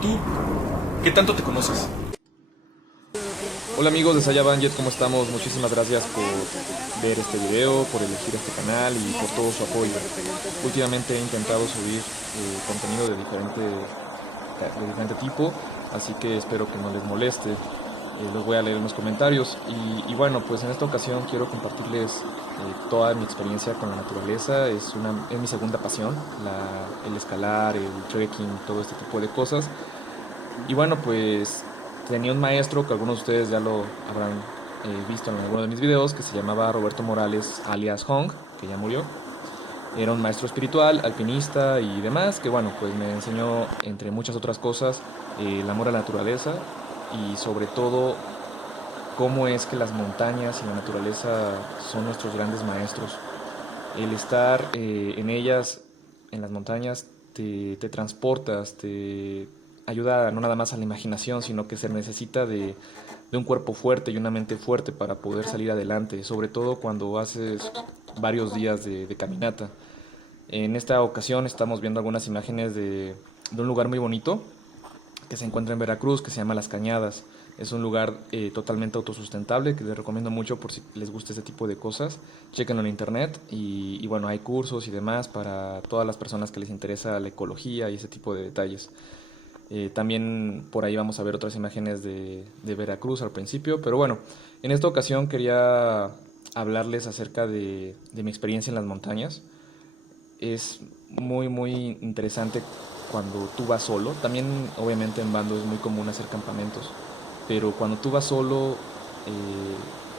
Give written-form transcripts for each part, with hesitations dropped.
tú, ¿qué tanto te conoces? Hola amigos de Saya Banjet, ¿cómo estamos? Muchísimas gracias por ver este video, por elegir este canal y por todo su apoyo. Últimamente he intentado subir contenido de diferente tipo, así que espero que no les moleste. Los voy a leer en los comentarios y bueno, pues en esta ocasión quiero compartirles toda mi experiencia con la naturaleza. Es mi segunda pasión, el escalar, el trekking, todo este tipo de cosas. Y bueno, pues tenía un maestro que algunos de ustedes ya lo habrán visto en alguno de mis videos, que se llamaba Roberto Morales, alias Hong, que ya murió. Era un maestro espiritual, alpinista y demás, que bueno, pues me enseñó, entre muchas otras cosas, el amor a la naturaleza y sobre todo cómo es que las montañas y la naturaleza son nuestros grandes maestros. El estar en ellas, en las montañas, te transportas, te ayuda no nada más a la imaginación, sino que se necesita de un cuerpo fuerte y una mente fuerte para poder salir adelante, sobre todo cuando haces varios días de caminata. En esta ocasión estamos viendo algunas imágenes de un lugar muy bonito que se encuentra en Veracruz, que se llama Las Cañadas. Es un lugar totalmente autosustentable que les recomiendo mucho por si les gusta ese tipo de cosas. Chequenlo en internet y bueno, hay cursos y demás para todas las personas que les interesa la ecología y ese tipo de detalles. También por ahí vamos a ver otras imágenes de Veracruz al principio, pero bueno, en esta ocasión quería hablarles acerca de mi experiencia en las montañas. Es muy interesante cuando tú vas solo. También obviamente en bando es muy común hacer campamentos, pero cuando tú vas solo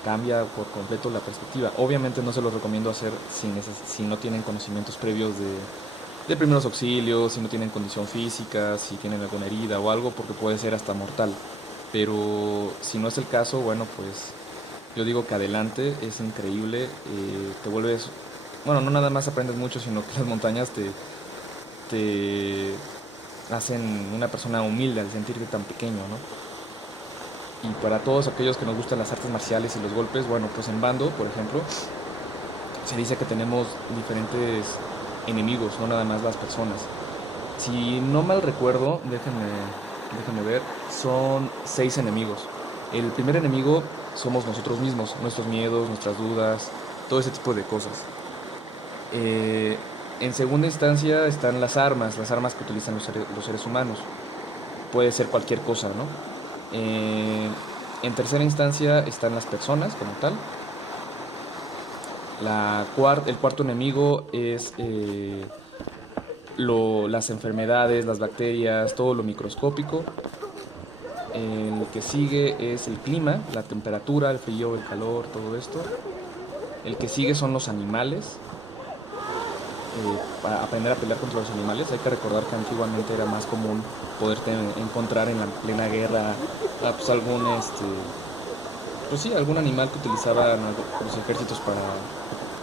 cambia por completo la perspectiva. Obviamente no se los recomiendo hacer si no tienen conocimientos previos de primeros auxilios, si no tienen condición física, si tienen alguna herida o algo, porque puede ser hasta mortal. Pero si no es el caso, bueno, pues yo digo que adelante, es increíble, te vuelves, bueno, no nada más aprendes mucho, sino que las montañas te hacen una persona humilde al sentirte tan pequeño, ¿no? Y para todos aquellos que nos gustan las artes marciales y los golpes, bueno, pues en bando, por ejemplo, se dice que tenemos diferentes enemigos, no nada más las personas. Si no mal recuerdo, déjenme ver, son 6 enemigos. El primer enemigo somos nosotros mismos, nuestros miedos, nuestras dudas, todo ese tipo de cosas. Eh, en segunda instancia están las armas que utilizan los seres humanos. Puede ser cualquier cosa, ¿no? En tercera instancia están las personas como tal. El cuarto enemigo es las enfermedades, las bacterias, todo lo microscópico. El que sigue es el clima, la temperatura, el frío, el calor, todo esto. El que sigue son los animales. Para aprender a pelear contra los animales, hay que recordar que antiguamente era más común poderte encontrar en la plena guerra pues algún animal que utilizaban los ejércitos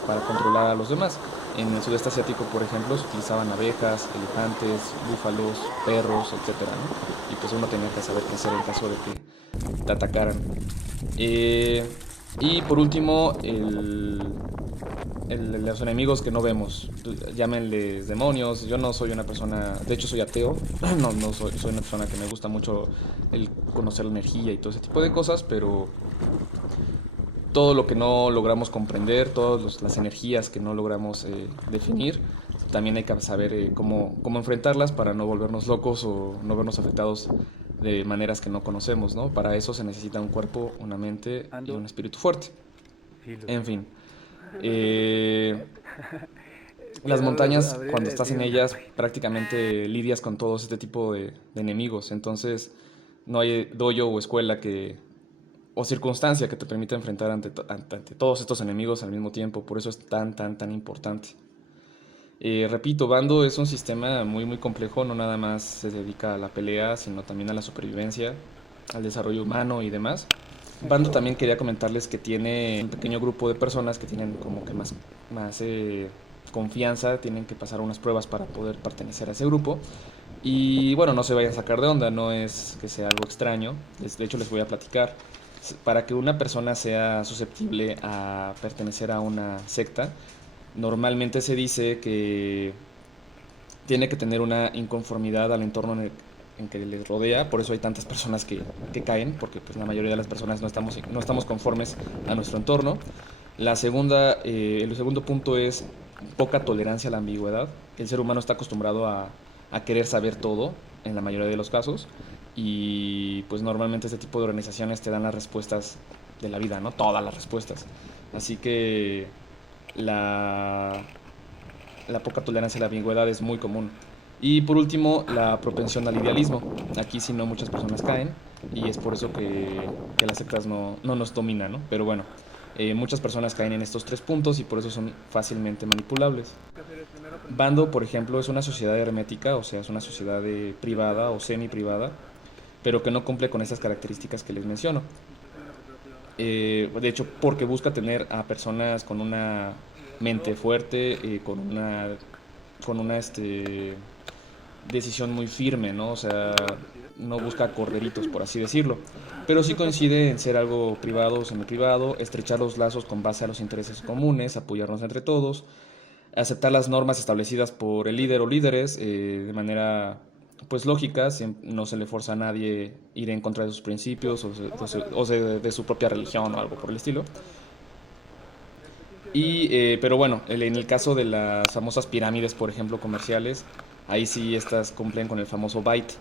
para controlar a los demás. En el sudeste asiático, por ejemplo, se utilizaban abejas, elefantes, búfalos, perros, etcétera, ¿no? Y pues uno tenía que saber qué hacer en caso de que te atacaran. Y por último, los enemigos que no vemos, llámenles demonios. Yo no soy una persona, de hecho soy ateo, no soy una persona que me gusta mucho el conocer la energía y todo ese tipo de cosas, pero todo lo que no logramos comprender, todas las energías que no logramos definir, también hay que saber cómo enfrentarlas para no volvernos locos o no vernos afectados de maneras que no conocemos, ¿no? Para eso se necesita un cuerpo, una mente y un espíritu fuerte. En fin. Las montañas, cuando estás en ellas, prácticamente lidias con todo este tipo de enemigos. Entonces, no hay dojo o escuela o circunstancia que te permita enfrentar ante todos estos enemigos al mismo tiempo. Por eso es tan importante. Repito, Bando es un sistema muy complejo. No nada más se dedica a la pelea, sino también a la supervivencia, al desarrollo humano y demás. Bando también quería comentarles que tiene un pequeño grupo de personas que tienen como que más confianza, tienen que pasar unas pruebas para poder pertenecer a ese grupo. Y bueno, no se vayan a sacar de onda, no es que sea algo extraño, de hecho les voy a platicar. Para que una persona sea susceptible a pertenecer a una secta, normalmente se dice que tiene que tener una inconformidad al entorno en que les rodea, por eso hay tantas personas que caen, porque pues la mayoría de las personas no estamos conformes a nuestro entorno. El segundo punto es poca tolerancia a la ambigüedad. El ser humano está acostumbrado a querer saber todo, en la mayoría de los casos, y pues normalmente este tipo de organizaciones te dan las respuestas de la vida, ¿no? Todas las respuestas. Así que la, la poca tolerancia a la ambigüedad es muy común. Y por último, la propensión al idealismo. Aquí sí no muchas personas caen y es por eso que las sectas no nos dominan, ¿no? Pero bueno, muchas personas caen en estos tres puntos y por eso son fácilmente manipulables. Bando, por ejemplo, es una sociedad hermética, o sea, es una sociedad privada o semi-privada, pero que no cumple con esas características que les menciono. De hecho, porque busca tener a personas con una mente fuerte, con una decisión muy firme, ¿no? O sea, no busca corderitos, por así decirlo. Pero sí coincide en ser algo privado o semi-privado, estrechar los lazos con base a los intereses comunes, apoyarnos entre todos, aceptar las normas establecidas por el líder o líderes de manera pues lógica, no se le forza a nadie ir en contra de sus principios de su propia religión o algo por el estilo. Pero bueno, en el caso de las famosas pirámides, por ejemplo, comerciales, ahí sí estas cumplen con el famoso bite.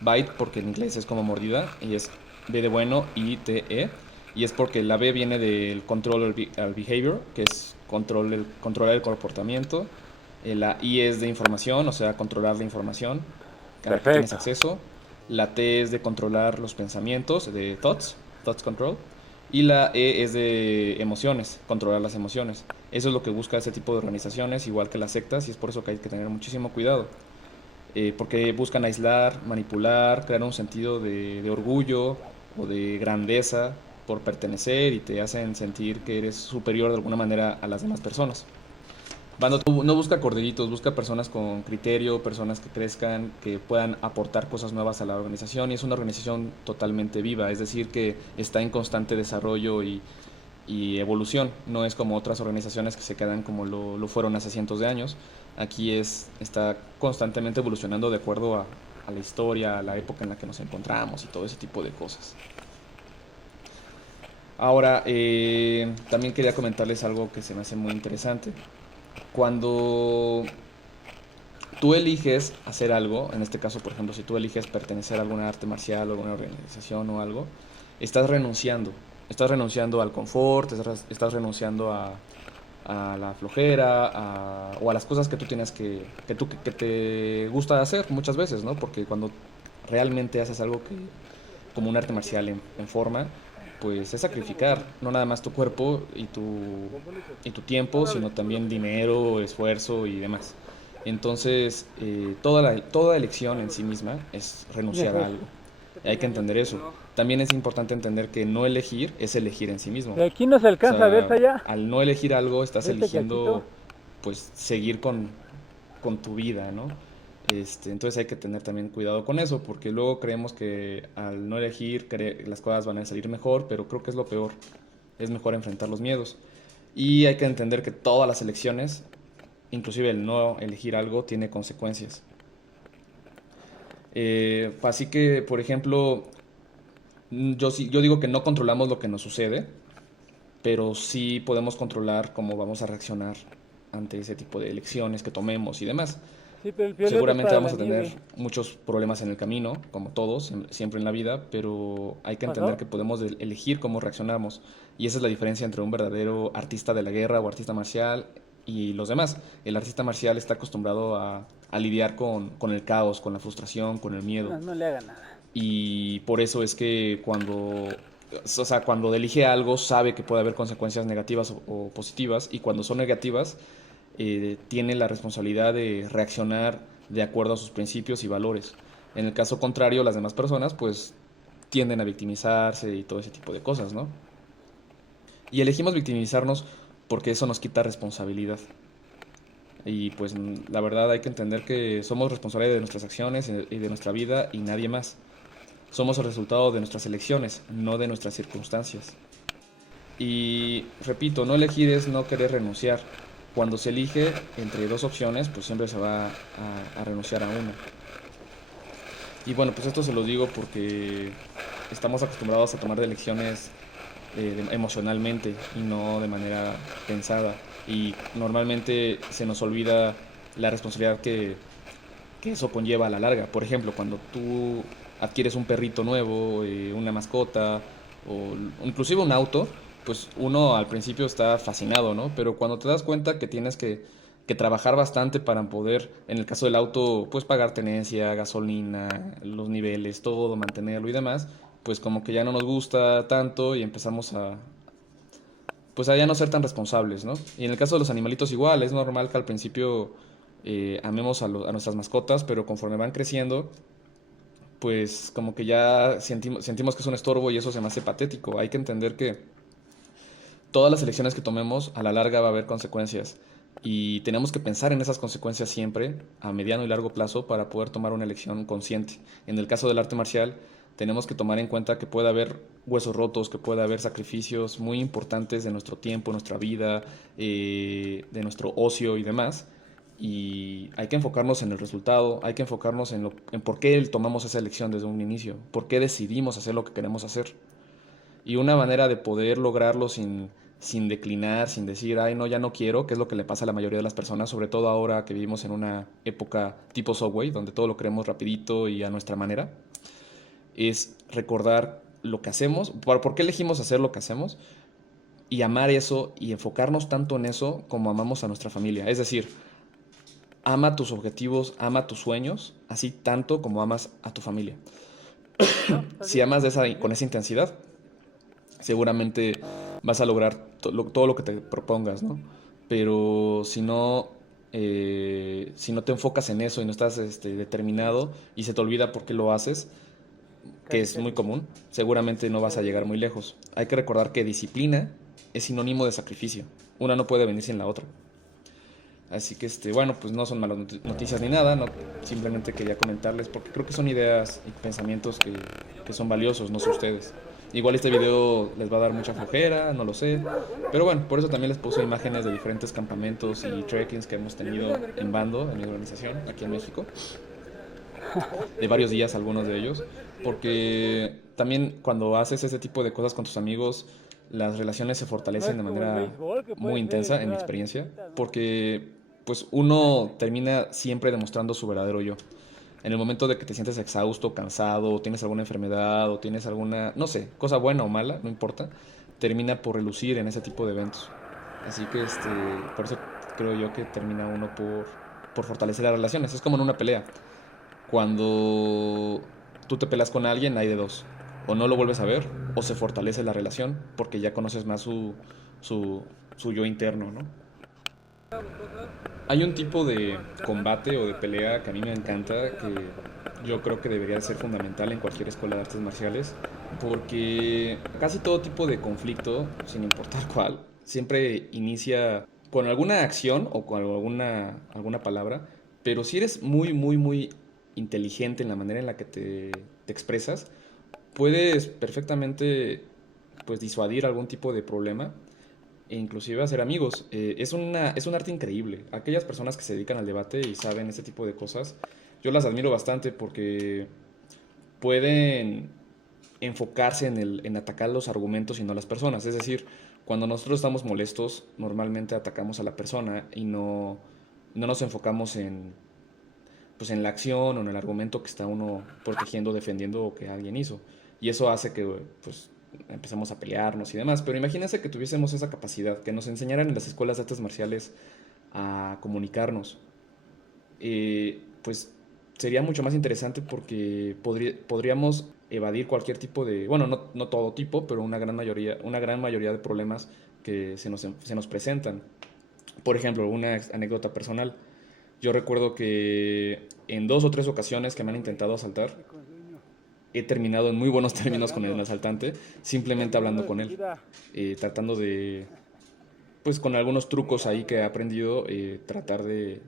Bite porque en inglés es como mordida y es B de bueno y T E. Y es porque la B viene del control al behavior, que es controlar el comportamiento. La I es de información, o sea, controlar la información a la que tienes Perfecto. acceso. La T es de controlar los pensamientos, de thoughts control. Y la E es de emociones, controlar las emociones. Eso es lo que busca este tipo de organizaciones, igual que las sectas, y es por eso que hay que tener muchísimo cuidado. Porque buscan aislar, manipular, crear un sentido de orgullo o de grandeza por pertenecer y te hacen sentir que eres superior de alguna manera a las demás personas. Bando no busca corderitos, busca personas con criterio, personas que crezcan, que puedan aportar cosas nuevas a la organización y es una organización totalmente viva, es decir, que está en constante desarrollo y evolución. No es como otras organizaciones que se quedan como lo fueron hace cientos de años. Aquí está constantemente evolucionando de acuerdo a la historia, a la época en la que nos encontramos y todo ese tipo de cosas. Ahora, también quería comentarles algo que se me hace muy interesante. Cuando tú eliges hacer algo, en este caso, por ejemplo, si tú eliges pertenecer a alguna arte marcial o alguna organización o algo, estás renunciando. Estás renunciando al confort, estás renunciando a la flojera, o a las cosas que tú tienes que te gusta hacer muchas veces, ¿no? Porque cuando realmente haces algo como un arte marcial en forma, pues es sacrificar no nada más tu cuerpo y tu tiempo, sino también dinero, esfuerzo y demás. Entonces, toda elección en sí misma es renunciar a algo. Y hay que entender eso. También es importante entender que no elegir es elegir en sí mismo. De aquí no se O alcanza a ver sea, allá. al no elegir algo, estás Este eligiendo, cachito. pues, seguir con tu vida, ¿no? Entonces hay que tener también cuidado con eso, porque luego creemos que al no elegir las cosas van a salir mejor, pero creo que es lo peor. Es mejor enfrentar los miedos. Y hay que entender que todas las elecciones, inclusive el no elegir algo, tiene consecuencias. Así que, por ejemplo, yo digo que no controlamos lo que nos sucede, pero sí podemos controlar cómo vamos a reaccionar ante ese tipo de elecciones que tomemos y demás. Sí, pero el violeta es Seguramente para la vamos a tener nieve. muchos problemas en el camino, como todos, siempre en la vida, pero hay que entender ¿Pasó? que podemos elegir cómo reaccionamos. Y esa es la diferencia entre un verdadero artista de la guerra o artista marcial y los demás. El artista marcial está acostumbrado a lidiar con el caos, con la frustración, con el miedo. No, no le haga nada. Y por eso es que cuando elige algo sabe que puede haber consecuencias negativas o positivas y cuando son negativas tiene la responsabilidad de reaccionar de acuerdo a sus principios y valores. En el caso contrario, las demás personas pues tienden a victimizarse y todo ese tipo de cosas, ¿no? Y elegimos victimizarnos porque eso nos quita responsabilidad. Y pues la verdad hay que entender que somos responsables de nuestras acciones y de nuestra vida y nadie más. Somos el resultado de nuestras elecciones, no de nuestras circunstancias. Y repito, no elegir es no querer renunciar. Cuando se elige entre dos opciones, pues siempre se va a renunciar a una. Y bueno, pues esto se lo digo porque estamos acostumbrados a tomar elecciones emocionalmente y no de manera pensada. Y normalmente se nos olvida la responsabilidad que eso conlleva a la larga. Por ejemplo, cuando tú adquieres un perrito nuevo, una mascota o inclusive un auto, pues uno al principio está fascinado, ¿no? Pero cuando te das cuenta que tienes que trabajar bastante para poder, en el caso del auto, pues pagar tenencia, gasolina, los niveles, todo, mantenerlo y demás, pues como que ya no nos gusta tanto y empezamos pues a ya no ser tan responsables, ¿no? Y en el caso de los animalitos igual, es normal que al principio amemos a nuestras mascotas, pero conforme van creciendo, pues como que ya sentimos que es un estorbo y eso se me hace patético. Hay que entender que todas las elecciones que tomemos a la larga va a haber consecuencias y tenemos que pensar en esas consecuencias siempre a mediano y largo plazo para poder tomar una elección consciente. En el caso del arte marcial, tenemos que tomar en cuenta que puede haber huesos rotos, que puede haber sacrificios muy importantes de nuestro tiempo, nuestra vida, de nuestro ocio y demás. Y hay que enfocarnos en el resultado, hay que enfocarnos en por qué tomamos esa elección desde un inicio, por qué decidimos hacer lo que queremos hacer. Y una manera de poder lograrlo sin declinar, sin decir, ay, no, ya no quiero, que es lo que le pasa a la mayoría de las personas, sobre todo ahora que vivimos en una época tipo Subway, donde todo lo queremos rapidito y a nuestra manera, es recordar lo que hacemos, por qué elegimos hacer lo que hacemos y amar eso y enfocarnos tanto en eso como amamos a nuestra familia. Es decir, ama tus objetivos, ama tus sueños, así tanto como amas a tu familia. Si amas con esa intensidad, seguramente vas a lograr todo lo que te propongas, ¿no? Pero si no te enfocas en eso y no estás determinado y se te olvida por qué lo haces, que es muy común, seguramente no vas a llegar muy lejos. Hay que recordar que disciplina es sinónimo de sacrificio. Una no puede venir sin la otra. Así que, bueno, pues no son malas noticias ni nada, no, simplemente quería comentarles porque creo que son ideas y pensamientos que son valiosos, no sé ustedes. Igual este video les va a dar mucha flojera, no lo sé, pero bueno, por eso también les puse imágenes de diferentes campamentos y trekkings que hemos tenido en bando, en mi organización, aquí en México, de varios días algunos de ellos, porque también cuando haces ese tipo de cosas con tus amigos, las relaciones se fortalecen de manera muy intensa, en mi experiencia, porque pues uno termina siempre demostrando su verdadero yo. En el momento de que te sientes exhausto, cansado, o tienes alguna enfermedad, o tienes alguna, no sé, cosa buena o mala, no importa, termina por relucir en ese tipo de eventos. Así que por eso creo yo que termina uno por fortalecer las relaciones. Es como en una pelea. Cuando tú te peleas con alguien, hay de dos. O no lo vuelves a ver, o se fortalece la relación, porque ya conoces más su, su yo interno, ¿no? Hay un tipo de combate o de pelea que a mí me encanta, que yo creo que debería ser fundamental en cualquier escuela de artes marciales, porque casi todo tipo de conflicto, sin importar cuál, siempre inicia con alguna acción o con alguna palabra, pero si eres muy, muy, muy inteligente en la manera en la que te expresas, puedes perfectamente pues disuadir algún tipo de problema e inclusive hacer amigos. Es un arte increíble. Aquellas personas que se dedican al debate y saben ese tipo de cosas, yo las admiro bastante porque pueden enfocarse en atacar los argumentos y no las personas. Es decir, cuando nosotros estamos molestos, normalmente atacamos a la persona y no nos enfocamos pues en la acción o en el argumento que está uno protegiendo, defendiendo o que alguien hizo. Y eso hace que pues empezamos a pelearnos y demás. Pero imagínense que tuviésemos esa capacidad, que nos enseñaran en las escuelas de artes marciales a comunicarnos. Pues sería mucho más interesante porque podríamos evadir cualquier tipo de, bueno, no todo tipo, pero una gran mayoría de problemas que se nos presentan. Por ejemplo, una anécdota personal. Yo recuerdo que en dos o tres ocasiones que me han intentado asaltar, he terminado en muy buenos términos con el asaltante, simplemente hablando con él, tratando de, pues con algunos trucos ahí que he aprendido, tratar de,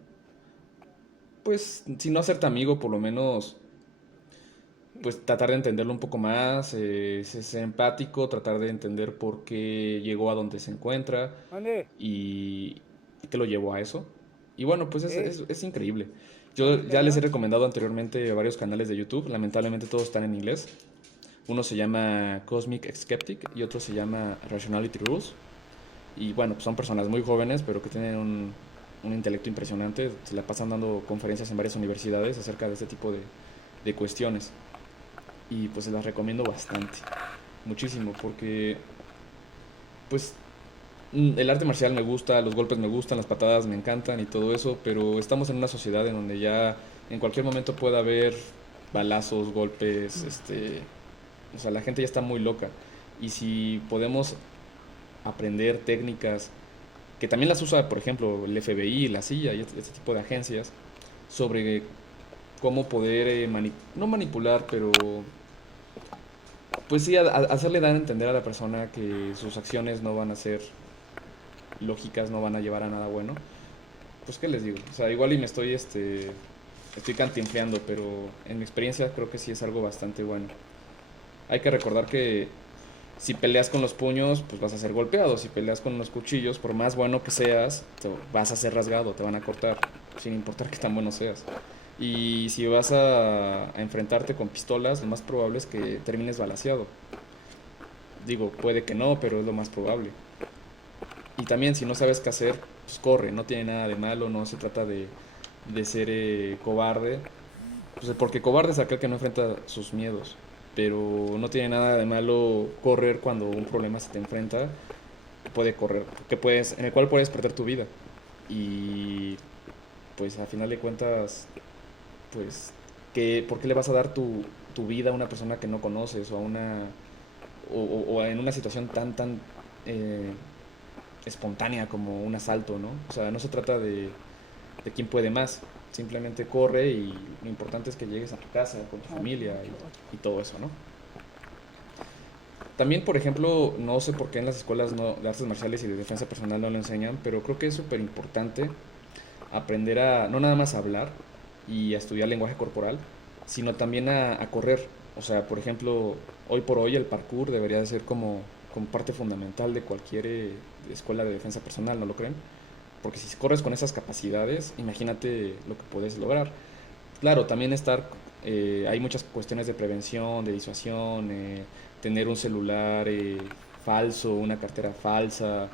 pues, si no hacerte amigo, por lo menos, pues tratar de entenderlo un poco más, ser empático, tratar de entender por qué llegó a donde se encuentra ¿Dónde? y qué lo llevó a eso. Y bueno, pues es increíble. Yo ya les he recomendado anteriormente varios canales de YouTube, lamentablemente todos están en inglés. Uno se llama Cosmic Skeptic y otro se llama Rationality Rules. Y bueno, pues son personas muy jóvenes, pero que tienen un intelecto impresionante. Se la pasan dando conferencias en varias universidades acerca de este tipo de cuestiones. Y pues se las recomiendo bastante, muchísimo, porque pues el arte marcial me gusta, los golpes me gustan, las patadas me encantan y todo eso, pero estamos en una sociedad en donde ya en cualquier momento puede haber balazos, golpes, o sea, la gente ya está muy loca. Y si podemos aprender técnicas que también las usa, por ejemplo, el FBI, la CIA y este tipo de agencias, sobre cómo poder, no manipular, pero pues sí, hacerle dar a entender a la persona que sus acciones no van a ser lógicas, no van a llevar a nada bueno. Pues, ¿qué les digo? O sea, igual y me estoy cantinfleando, pero en mi experiencia creo que sí es algo bastante bueno. Hay que recordar que si peleas con los puños, pues vas a ser golpeado. Si peleas con los cuchillos, por más bueno que seas, vas a ser rasgado, te van a cortar, sin importar qué tan bueno seas. Y si vas a enfrentarte con pistolas, lo más probable es que termines balaceado. Digo, puede que no, pero es lo más probable. Y también si no sabes qué hacer, pues corre, no tiene nada de malo, no se trata de ser cobarde. Pues porque cobarde es aquel que no enfrenta sus miedos. Pero no tiene nada de malo correr cuando un problema se te enfrenta. Puede correr, en el cual puedes perder tu vida. Y pues a final de cuentas, pues, ¿por qué le vas a dar tu vida a una persona que no conoces o en una situación tan eh, espontánea como un asalto, ¿no? O sea, no se trata de quién puede más, simplemente corre y lo importante es que llegues a tu casa con tu familia y todo eso, ¿no? También, por ejemplo, no sé por qué en las escuelas de artes marciales y de defensa personal no lo enseñan, pero creo que es súper importante aprender no nada más a hablar y a estudiar lenguaje corporal, sino también a correr. O sea, por ejemplo, hoy por hoy el parkour debería de ser como parte fundamental de cualquier escuela de defensa personal, ¿no lo creen? Porque si corres con esas capacidades, imagínate lo que puedes lograr. Claro, también hay muchas cuestiones de prevención, de disuasión, tener un celular falso, una cartera falsa,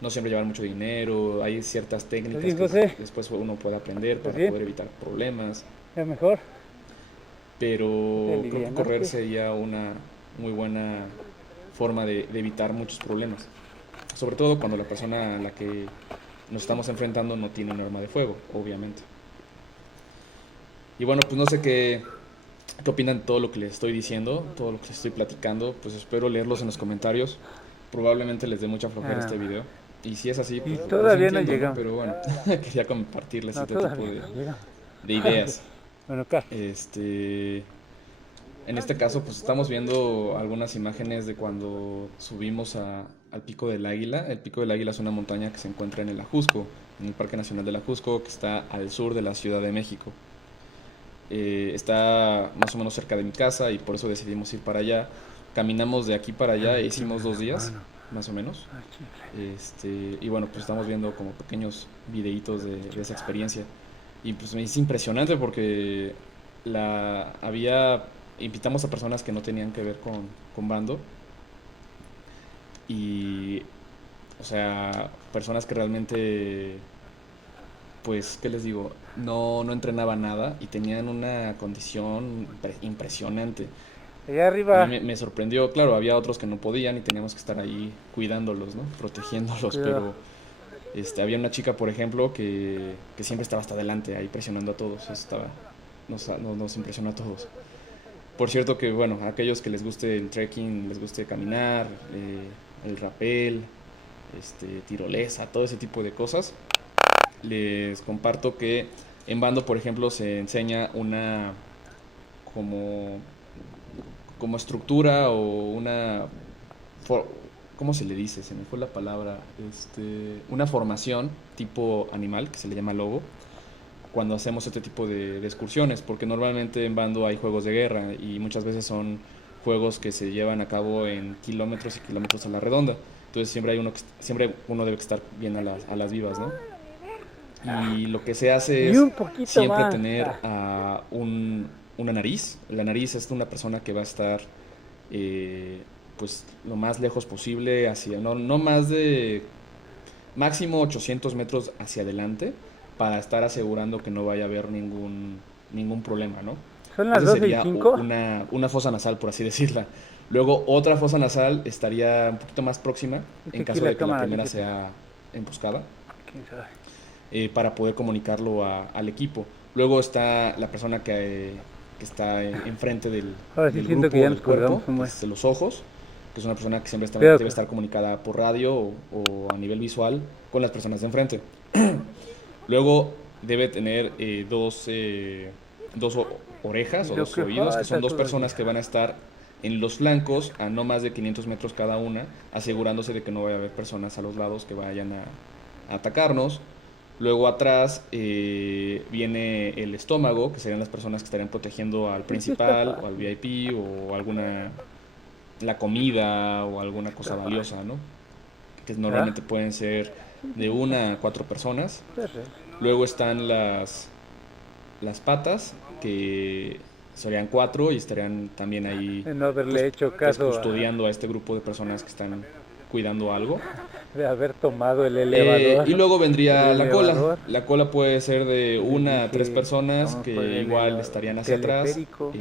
no siempre llevar mucho dinero, hay ciertas técnicas que después uno puede aprender para poder evitar problemas. Es mejor. Pero creo que correr sería una muy buena forma de evitar muchos problemas. Sobre todo cuando la persona a la que nos estamos enfrentando no tiene un arma de fuego, obviamente. Y bueno, pues no sé qué opinan de todo lo que les estoy diciendo, todo lo que les estoy platicando. Pues espero leerlos en los comentarios. Probablemente les dé mucha flojera este video. Y si es así, pues todavía no llegamos. Pero bueno, quería compartirles este tipo de ideas. Bueno, claro. En este caso, pues estamos viendo algunas imágenes de cuando subimos al Pico del Águila. El Pico del Águila es una montaña que se encuentra en el Ajusco, en el Parque Nacional del Ajusco, que está al sur de la Ciudad de México. Está más o menos cerca de mi casa y por eso decidimos ir para allá. Caminamos de aquí para allá, hicimos 2 días, más o menos. Y bueno, pues estamos viendo como pequeños videitos de esa experiencia. Y pues me hizo impresionante porque invitamos a personas que no tenían que ver con bando. Y, o sea, personas que realmente, pues, ¿qué les digo? No entrenaban nada y tenían una condición impresionante. Allá arriba. A mí me sorprendió, claro, había otros que no podían y teníamos que estar ahí cuidándolos, ¿no? Protegiéndolos, pero había una chica, por ejemplo, que siempre estaba hasta adelante, ahí presionando a todos. Nos impresionó a todos. Por cierto que, bueno, a aquellos que les guste el trekking, les guste caminar, el rappel, tirolesa, todo ese tipo de cosas, les comparto que en bando, por ejemplo, se enseña una como estructura o ¿cómo se le dice? Se me fue la palabra. Una formación tipo animal que se le llama lobo cuando hacemos este tipo de excursiones, porque normalmente en bando hay juegos de guerra y muchas veces son juegos que se llevan a cabo en kilómetros y kilómetros a la redonda. Entonces siempre uno debe estar bien a las vivas, ¿no? Y lo que se hace Y es un poquito siempre más. tener una nariz. La nariz es una persona que va a estar pues lo más lejos posible hacia, no más de máximo 800 metros hacia adelante para estar asegurando que no vaya a haber ningún problema, ¿no? Son las Esa 12 y sería 5. una fosa nasal, por así decirla. Luego otra fosa nasal estaría un poquito más próxima Es que en aquí caso la de que la cámara primera dice- sea emboscada, ¿Quién sabe? para poder comunicarlo al equipo. Luego está la persona que está enfrente Ahora sí del siento grupo, que ya del nos colgamos cuerpo, un que buen. es de los ojos, que es una persona que siempre Cuidado, debe estar comunicada por radio o a nivel visual con las personas de enfrente. Luego debe tener dos orejas o Lo dos que oídos, que son falta dos personas todavía. que van a estar en los flancos a no más de 500 metros cada una, asegurándose de que no vaya a haber personas a los lados que vayan a atacarnos. Luego atrás viene el estómago, que serían las personas que estarían protegiendo al Sí, sí está principal o al fácil. VIP o la comida o alguna cosa Está valiosa, ¿no? Que ¿Ah? normalmente pueden ser de 1 a 4 personas. Perfecto. Luego están las patas, que serían 4 y estarían también ahí De no haberle pues, hecho pues caso custodiando a este grupo de personas que están cuidando algo. de haber tomado el elevador. Y luego vendría El la cola. elevador. La cola puede ser de Les 1 a 3 dije, personas vamos por que el igual elevador. estarían Un hacia atrás, teleférico.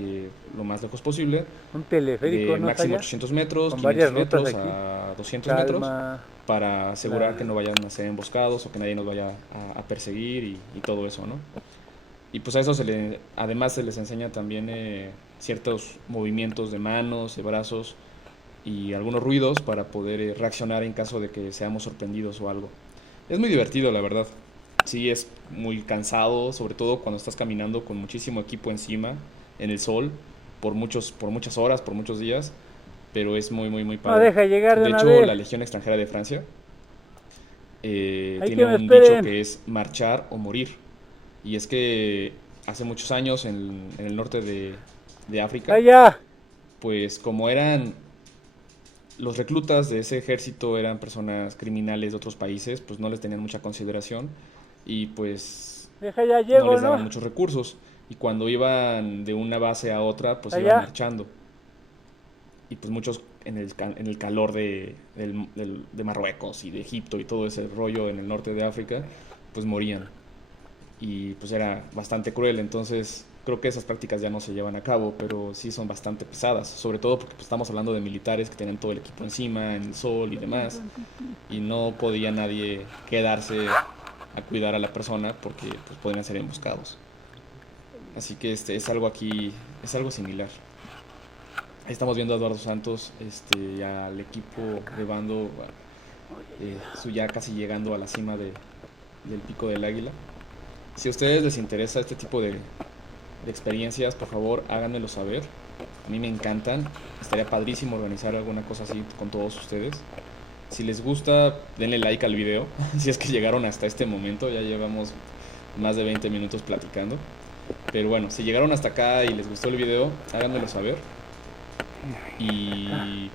lo más lejos posible, Un teleférico, de ¿no? máximo Allá, 800 metros, con 500 varias rutas metros aquí. a 200 metros, Calma. para asegurar La- que no vayan a ser emboscados o que nadie nos vaya a perseguir y todo eso, ¿no? Y pues a eso además se les enseña también ciertos movimientos de manos, de brazos y algunos ruidos para poder reaccionar en caso de que seamos sorprendidos o algo. Es muy divertido, la verdad. Sí, es muy cansado, sobre todo cuando estás caminando con muchísimo equipo encima, en el sol, por muchas horas, por muchos días, pero es muy, muy, muy No padre. deja llegar de De una hecho, vez. la Legión Extranjera de Francia Hay tiene que me un dicho esperen. que es marchar o morir. Y es que hace muchos años en el norte de África, Allá. pues como eran los reclutas de ese ejército eran personas criminales de otros países, pues no les tenían mucha consideración y pues Deja ya no llego, les daban ¿no? muchos recursos. Y cuando iban de una base a otra, pues iban Allá. marchando. Y pues muchos en el calor de Marruecos y de Egipto y todo ese rollo en el norte de África, pues morían. Y pues era bastante cruel, entonces creo que esas prácticas ya no se llevan a cabo, pero sí son bastante pesadas, sobre todo porque pues, estamos hablando de militares que tienen todo el equipo encima, en el sol y demás, y no podía nadie quedarse a cuidar a la persona porque pues, podrían ser emboscados. Así que es algo aquí, es algo similar. Ahí estamos viendo a Eduardo Santos y al equipo de bando, ya casi llegando a la cima del Pico del Águila. Si a ustedes les interesa este tipo de experiencias, por favor háganmelo saber. A mí me encantan. Estaría padrísimo organizar alguna cosa así con todos ustedes. Si les gusta, denle like al video. Si es que llegaron hasta este momento, ya llevamos más de 20 minutos platicando. Pero bueno, si llegaron hasta acá y les gustó el video, háganmelo saber. Y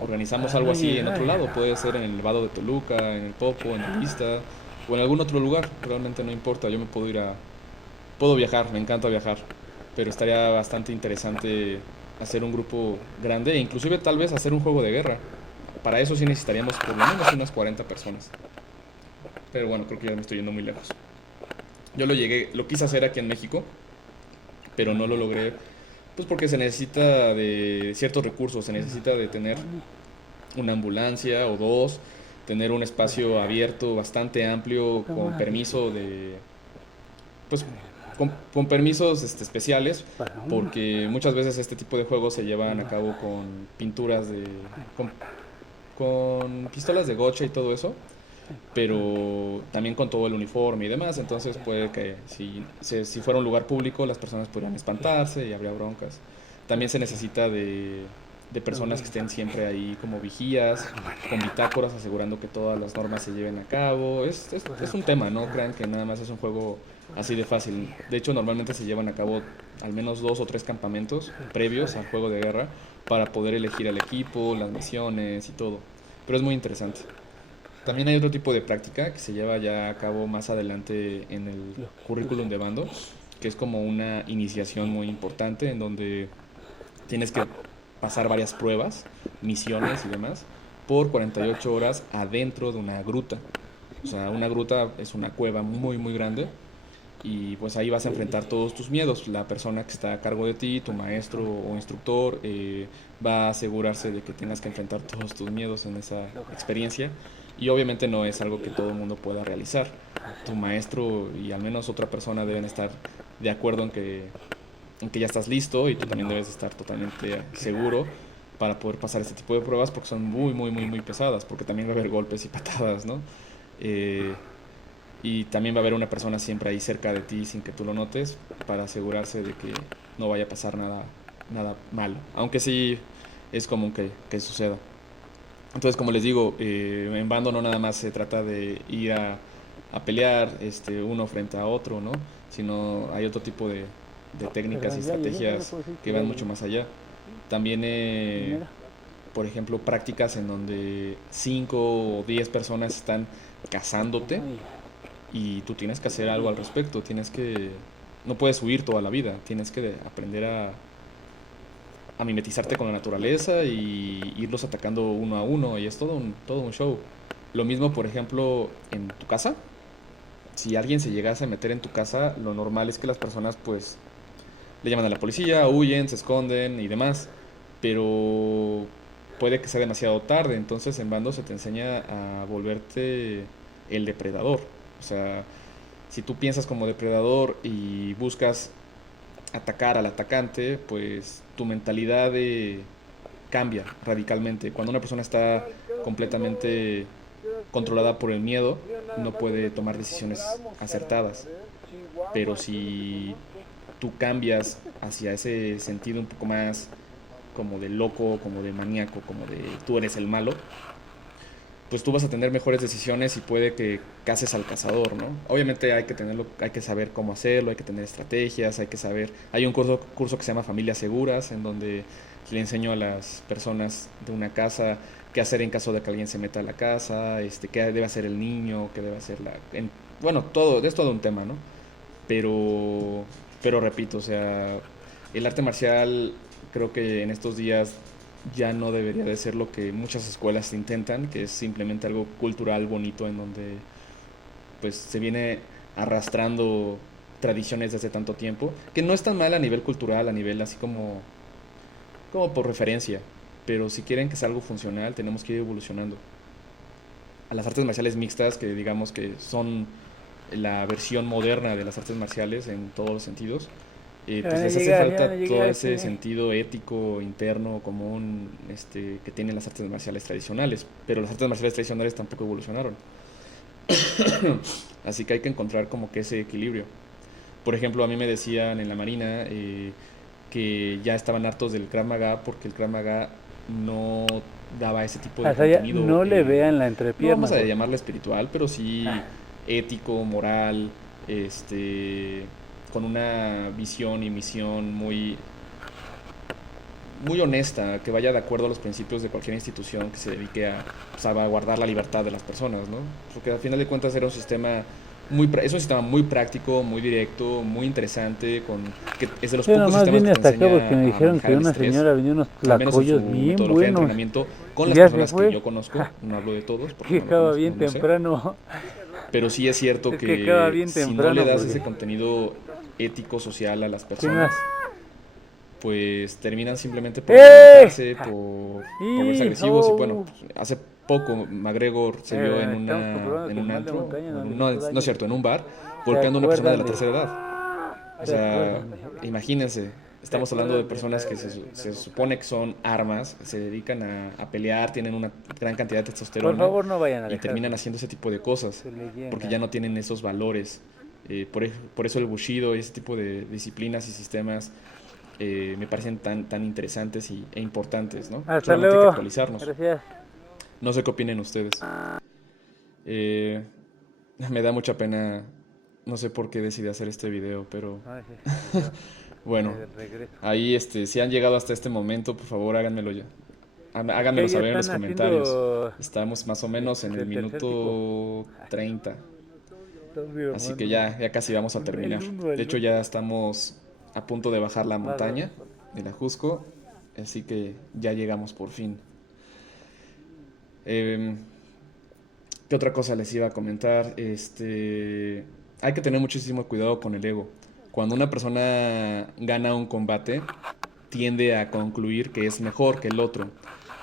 organizamos algo así en otro lado. Puede ser en el Vado de Toluca, en el Popo, en la Lista o en algún otro lugar. Realmente no importa. Yo me puedo puedo viajar, me encanta viajar. Pero estaría bastante interesante hacer un grupo grande e inclusive tal vez hacer un juego de guerra. Para eso sí necesitaríamos por lo menos unas 40 personas. Pero bueno, creo que ya me estoy yendo muy lejos. Yo lo quise hacer aquí en México, pero no lo logré, pues porque se necesita de ciertos recursos, se necesita de tener una ambulancia o dos, tener un espacio abierto bastante amplio con permiso pues con permisos especiales, porque muchas veces este tipo de juegos se llevan a cabo con pinturas con pistolas de gocha y todo eso, pero también con todo el uniforme y demás, entonces puede que si fuera un lugar público las personas podrían espantarse y habría broncas. También se necesita de personas que estén siempre ahí como vigías, con bitácoras asegurando que todas las normas se lleven a cabo. Es un tema, no crean que nada más es un juego así de fácil. De hecho, normalmente se llevan a cabo al menos 2 o 3 campamentos previos al juego de guerra para poder elegir al equipo, las misiones y todo. Pero es muy interesante. También hay otro tipo de práctica que se lleva ya a cabo más adelante en el currículum de bando, que es como una iniciación muy importante en donde tienes que pasar varias pruebas, misiones y demás, por 48 horas adentro de una gruta. O sea, una gruta es una cueva muy, muy grande y pues ahí vas a enfrentar todos tus miedos. La persona que está a cargo de ti, tu maestro o instructor, va a asegurarse de que tengas que enfrentar todos tus miedos en esa experiencia y obviamente no es algo que todo el mundo pueda realizar. Tu maestro y al menos otra persona deben estar de acuerdo en que ya estás listo y tú también debes estar totalmente seguro para poder pasar este tipo de pruebas porque son muy, muy, muy, muy pesadas, porque también va a haber golpes y patadas, ¿no? Eh, y también va a haber una persona siempre ahí cerca de ti sin que tú lo notes para asegurarse de que no vaya a pasar nada, nada malo, aunque sí es común que suceda. Entonces, como les digo, en bando no nada más se trata de ir a pelear uno frente a otro, ¿no? Sino hay otro tipo de técnicas y Perdón, ya llegué, ya le estrategias puedo decir que que ya van mucho llegué. más allá. También, Mira. por ejemplo, prácticas en donde 5 o 10 personas están cazándote Ay, y tú tienes que hacer algo al respecto, no puedes huir toda la vida, tienes que aprender a mimetizarte con la naturaleza y irlos atacando uno a uno y es todo un show. Lo mismo, por ejemplo, en tu casa. Si alguien se llegase a meter en tu casa, lo normal es que las personas pues le llaman a la policía, huyen, se esconden y demás. Pero puede que sea demasiado tarde, entonces en bando se te enseña a volverte el depredador. O sea, si tú piensas como depredador y buscas atacar al atacante, pues tu mentalidad cambia radicalmente. Cuando una persona está completamente controlada por el miedo, no puede tomar decisiones acertadas. Pero si tú cambias hacia ese sentido un poco más como de loco, como de maníaco, como de tú eres el malo, pues tú vas a tener mejores decisiones y puede que cases al cazador, ¿no? Obviamente hay que tenerlo, hay que saber cómo hacerlo, hay que tener estrategias, hay que saber. Hay un curso que se llama Familias Seguras, en donde le enseño a las personas de una casa qué hacer en caso de que alguien se meta a la casa, qué debe hacer el niño, qué debe hacer bueno, es todo un tema, ¿no? Pero, pero repito, o sea, el arte marcial creo que en estos días ya no debería de ser lo que muchas escuelas intentan, que es simplemente algo cultural bonito en donde pues se viene arrastrando tradiciones desde tanto tiempo, que no es tan mal a nivel cultural, a nivel así como por referencia, pero si quieren que sea algo funcional tenemos que ir evolucionando. A las artes marciales mixtas, que digamos que son la versión moderna de las artes marciales en todos los sentidos, ya pues van a les hace llegar, ya van falta a todo llegar, ese espérame. sentido ético, interno, común, que tienen las artes marciales tradicionales. Pero las artes marciales tradicionales tampoco evolucionaron. Así que hay que encontrar como que ese equilibrio. Por ejemplo, a mí me decían en la Marina que ya estaban hartos del Krav Maga porque el Krav Maga no daba ese tipo de Hasta allá, contenido, no le vean la no vamos entrepierna, a por llamarle espiritual, pero sí ah, ético, moral, con una visión y misión muy honesta, que vaya de acuerdo a los principios de cualquier institución que se dedique a salvaguardar la libertad de las personas, ¿no? Porque al final de cuentas era un sistema es un sistema muy práctico, muy directo, muy interesante, que es de los yo pocos nomás sistemas vine que te hasta acá enseña porque me a dijeron manejar que el una estrés, señora vendió unos al menos en su tlacoyos bien metodología de buenos entrenamiento, con y las ya se personas que fue. yo conozco, no hablo de todos porque Y no lo acaba conozco, bien no lo sé, temprano. pero sí es cierto Es que acaba que bien si no le temprano das ese porque... contenido ético, social a las ¿Quién más? personas, pues terminan simplemente por ¡Eh! violentarse, por verse ¡Y! agresivos y bueno, ¡Oh! pues, hace poco McGregor se vio Estamos comprobando en que el un mal de antro, montaña no le no, hizo no es daño. cierto, en un bar, ¿Se golpeando a una persona de acuerdan la de...? tercera edad. O ¿Se sea, acuerdan de...? imagínense, ¿Se estamos hablando de acuerdan de personas que se supone que son armas, se dedican a pelear, tienen una gran cantidad de Por testosterona favor, no vayan a y dejar terminan haciendo ese tipo de cosas su porque ya leyenda. no tienen esos valores. Por eso el Bushido y ese tipo de disciplinas y sistemas me parecen tan interesantes e importantes, ¿no? Hasta Solamente hay que luego. actualizarnos. Gracias. No sé qué opinen ustedes. Eh, Me da mucha pena, no sé por qué decidí hacer este video, pero Ay, sí, yo bueno, vine de regreso. ahí si han llegado hasta este momento, por favor háganmelo ya. Háganmelo ya saber en los están comentarios. haciendo Estamos más o menos en el el tercer minuto 30. Todavía, Así que mano. ya casi vamos a terminar. El uno, De el hecho, dos. ya estamos a punto de bajar la Va, va, va. montaña de la Jusco. Así que ya llegamos por fin. Em, ¿Qué otra cosa les iba a comentar? Hay que tener muchísimo cuidado con el ego. Cuando una persona gana un combate, tiende a concluir que es mejor que el otro,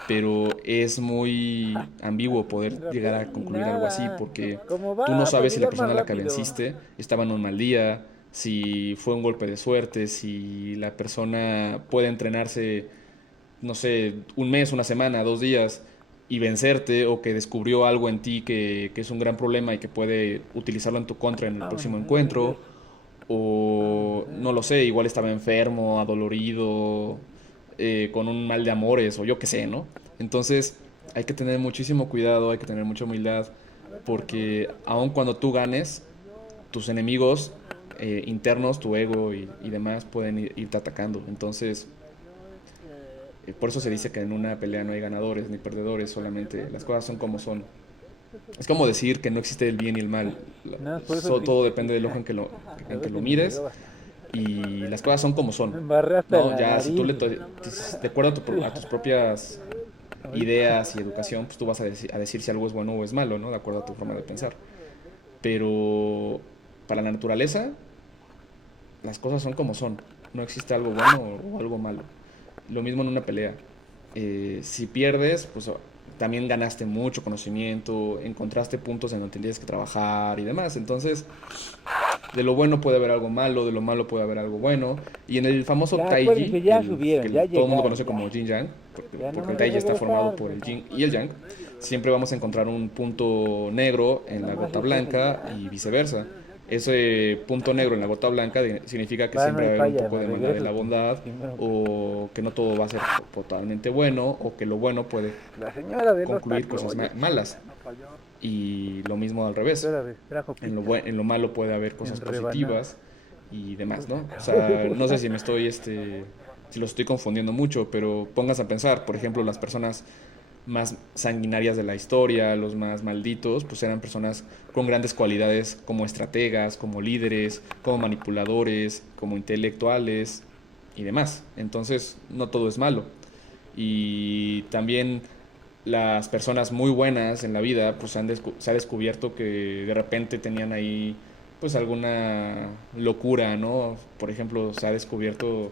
pero es muy ambiguo poder llegar a Y concluir algo así, nada. porque ¿Cómo tú no va? Para sabes si la llegar más persona a la que rápido. venciste estaba en un mal día, si fue un golpe de suerte, si la persona puede entrenarse, no sé, un mes, una semana, 2 días y vencerte, o que descubrió algo en ti que es un gran problema y que puede utilizarlo en tu contra en el Vámonos, próximo vámonos, encuentro, o no lo sé, igual estaba enfermo, adolorido, con un mal de amores, o yo qué sé, ¿no? Entonces hay que tener muchísimo cuidado, hay que tener mucha humildad, porque aun cuando tú ganes, tus enemigos internos, tu ego y demás pueden irte atacando. Entonces, por eso se dice que en una pelea no hay ganadores ni perdedores, solamente las cosas son como son. Es como decir que no existe el bien y el mal. Nada, por eso Todo sí. depende del ojo A en que ver lo si me mires, llegaba. y las cosas son como Me son, embarré hasta en ¿no? la Ya si tú nariz. de acuerdo a tus propias ideas y educación, pues tú vas a decir si algo es bueno o es malo, ¿no? De acuerdo a tu forma de pensar. Pero para la naturaleza, las cosas son como son. No existe algo bueno o algo malo. Lo mismo en una pelea. Si pierdes, pues también ganaste mucho conocimiento, encontraste puntos en donde tendrías que trabajar y demás. Entonces, de lo bueno puede haber algo malo, de lo malo puede haber algo bueno. Y en el famoso Ya, Taiji, acuérdense, ya subieron, ya todo el mundo llegaron, conoce ya. como Yin Yang, Ya porque el nomás de Taiji está formado regresar, por el pues. Yin y el Yang, siempre vamos a encontrar un punto negro en la Nomás gota es eso, blanca ya. y viceversa. Ese punto negro en la gota blanca significa que Va, no siempre va hay a haber un falla, poco me de maldad en regreso la bondad, primero. o que no todo va a ser totalmente bueno, o que lo bueno puede La señora de los concluir cosas tacos. malas. Y lo mismo al revés. Espérame, trajo pizza. En lo malo puede haber cosas En rebanada. positivas y demás, ¿no? O sea, no sé si me estoy, si los estoy confundiendo mucho, pero pónganse a pensar, por ejemplo, las personas más sanguinarias de la historia, los más malditos, pues eran personas con grandes cualidades como estrategas, como líderes, como manipuladores, como intelectuales y demás. Entonces, no todo es malo. Y también las personas muy buenas en la vida, pues se ha descubierto que de repente tenían ahí pues alguna locura, ¿no? Por ejemplo, se ha descubierto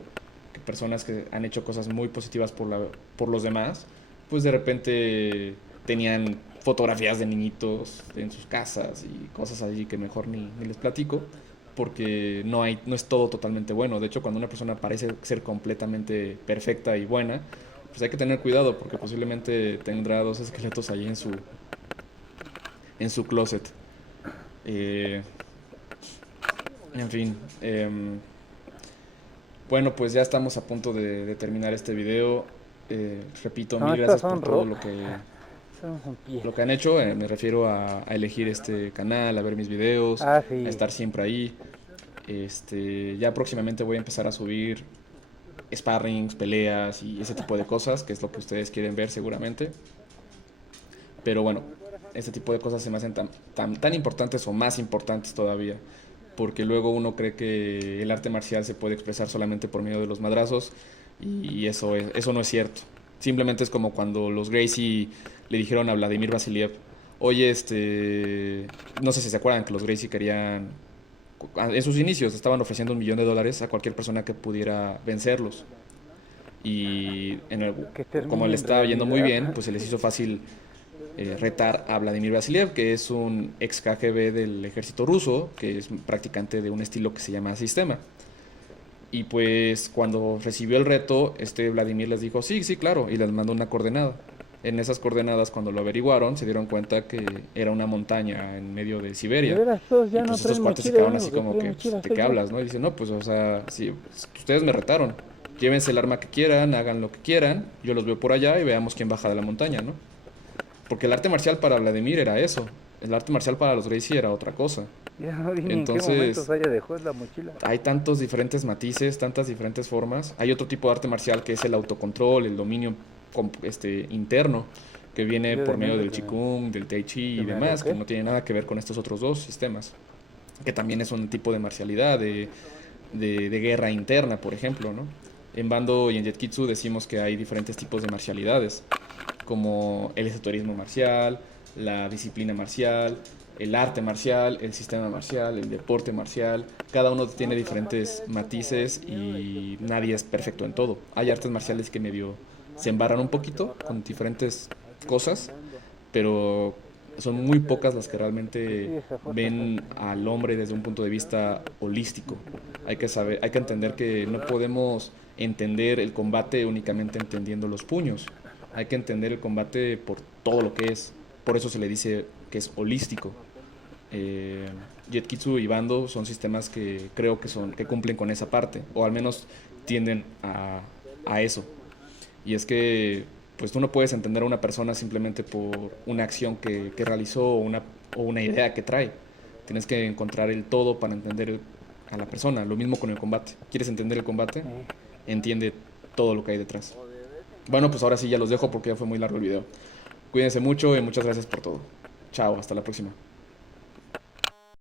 que personas que han hecho cosas muy positivas por los demás, pues de repente tenían fotografías de niñitos en sus casas y cosas así que mejor ni les platico, porque no es todo totalmente bueno. De hecho, cuando una persona parece ser completamente perfecta y buena, pues hay que tener cuidado, porque posiblemente tendrá dos esqueletos ahí en su closet. Eh, en fin, bueno, pues ya estamos a punto de terminar este video. Repito, No, mil estas gracias por son todo rocas. Son un pie. lo que han hecho. Me refiero a elegir este canal, a ver mis videos, Ah, a sí. estar siempre ahí. Ya próximamente voy a empezar a subir sparrings, peleas y ese tipo de cosas, que es lo que ustedes quieren ver seguramente. Pero bueno, este tipo de cosas se me hacen tan importantes o más importantes todavía, porque luego uno cree que el arte marcial se puede expresar solamente por medio de los madrazos, y eso no es cierto. Simplemente es como cuando los Gracie le dijeron a Vladimir Vasiliev, oye, no sé si se acuerdan que los Gracie querían, en sus inicios estaban ofreciendo $1 millón a cualquier persona que pudiera vencerlos. Y Que como termine le en estaba yendo muy bien, realidad. pues se les hizo fácil retar a Vladimir Vasiliev, que es un ex KGB del ejército ruso, que es practicante de un estilo que se llama sistema. Y pues cuando recibió el reto, Vladimir les dijo, sí, sí, claro, y les mandó una coordenada. En esas coordenadas, cuando lo averiguaron, se dieron cuenta que era una montaña en medio de De Siberia. veras, todos Y ya no pues estos traen cuates se mochila, quedaron lo así único que como trae que, mochila ¿de soy qué yo. hablas, no? Y dicen, no, pues, o sea, si ustedes me retaron, llévense el arma que quieran, hagan lo que quieran, yo los veo por allá y veamos quién baja de la montaña, ¿no? Porque el arte marcial para Vladimir era eso, el arte marcial para los Gracie era otra cosa. Ya no di ni en qué Entonces, momentos haya dejado la mochila. hay tantos diferentes matices, tantas diferentes formas. Hay otro tipo de arte marcial que es el autocontrol, el dominio interno que viene por medio del Qigong, del Tai Chi y demás, que no tiene nada que ver con estos otros dos sistemas, que también es un tipo de marcialidad, de guerra interna, por ejemplo, ¿no? En Bando y en Jiu-Jitsu decimos que hay diferentes tipos de marcialidades, como el esoterismo marcial, la disciplina marcial, el arte marcial, el sistema marcial, el deporte marcial. Cada uno tiene diferentes matices y nadie es perfecto en todo. Hay artes marciales que medio se embarran un poquito con diferentes cosas, pero son muy pocas las que realmente ven al hombre desde un punto de vista holístico. Hay que entender que no podemos entender el combate únicamente entendiendo los puños. Hay que entender el combate por todo lo que es. Por eso se le dice que es holístico. Jiu-Jitsu y Bando son sistemas que creo que cumplen con esa parte, o al menos tienden a eso. Y es que pues tú no puedes entender a una persona simplemente por una acción que realizó o una idea que trae. Tienes que encontrar el todo para entender a la persona. Lo mismo con el combate. ¿Quieres entender el combate? Entiende todo lo que hay detrás. Bueno, pues ahora sí ya los dejo porque ya fue muy largo el video. Cuídense mucho y muchas gracias por todo. Chao, hasta la próxima.